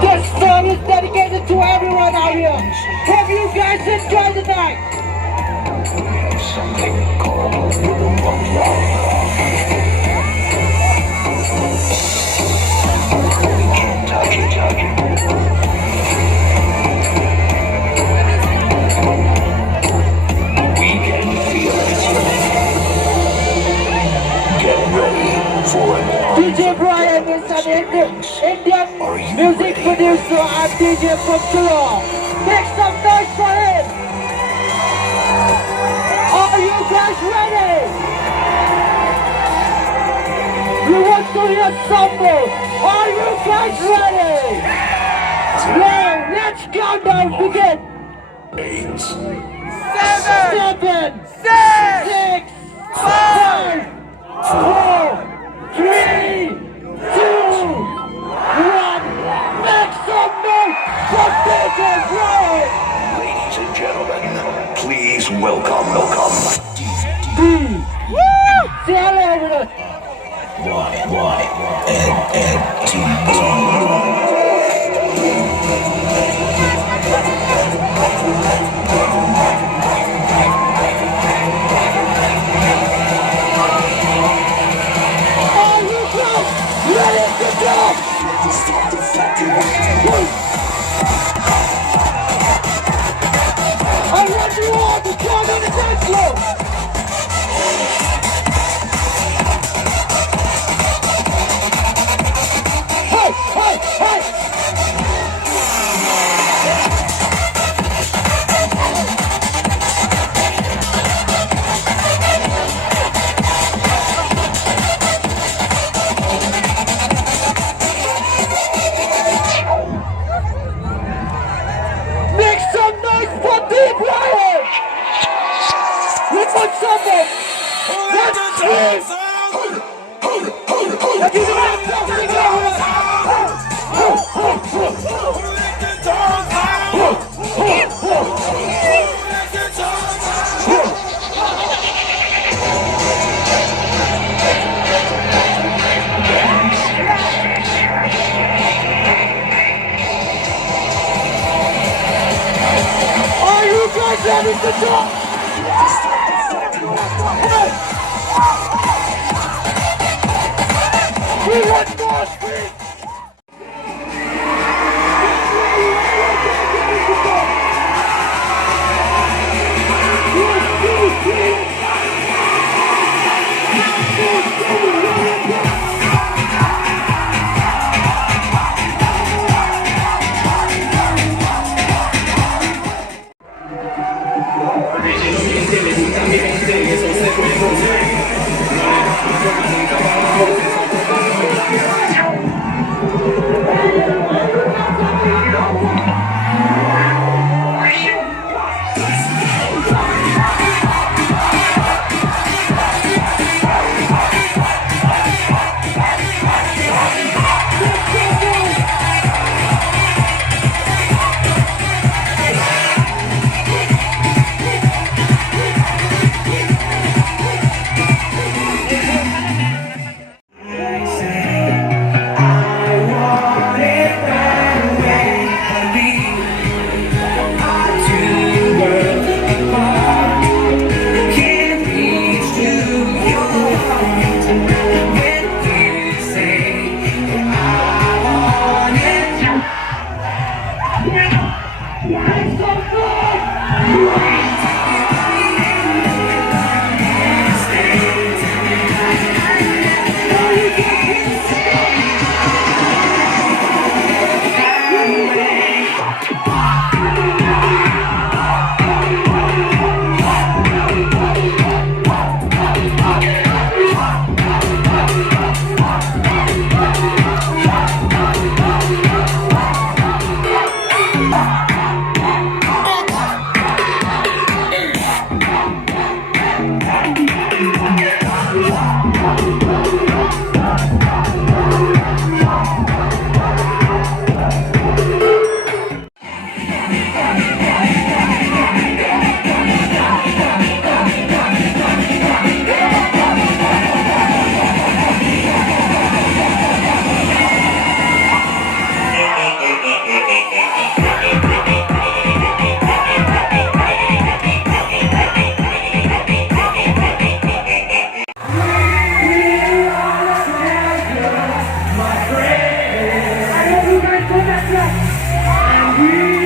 This song is dedicated to everyone out here. Hope you guys enjoy the night. Something called rhythm of love. We can't touch it. We can feel it. Get ready for an D-Bryan is an Indian music producer and DJ from Shillong. Make some noise for him. Are you guys ready? We want to hear some more. Are you guys ready? Now, let's countdown begin. 8, 7, 6, 5, 4, 3, 2, 1. Make some noise for D-Bryan. ladies and gentlemen, please welcome. Say hello with us. YYNNT. Are you guys ready to go? I want you all to join on the dance floor. Hey! Make some noise for D-Bryan! We want something! Let's scream! Let's do the right something over! Are you guys ready to talk? We want more speed! yes, yes.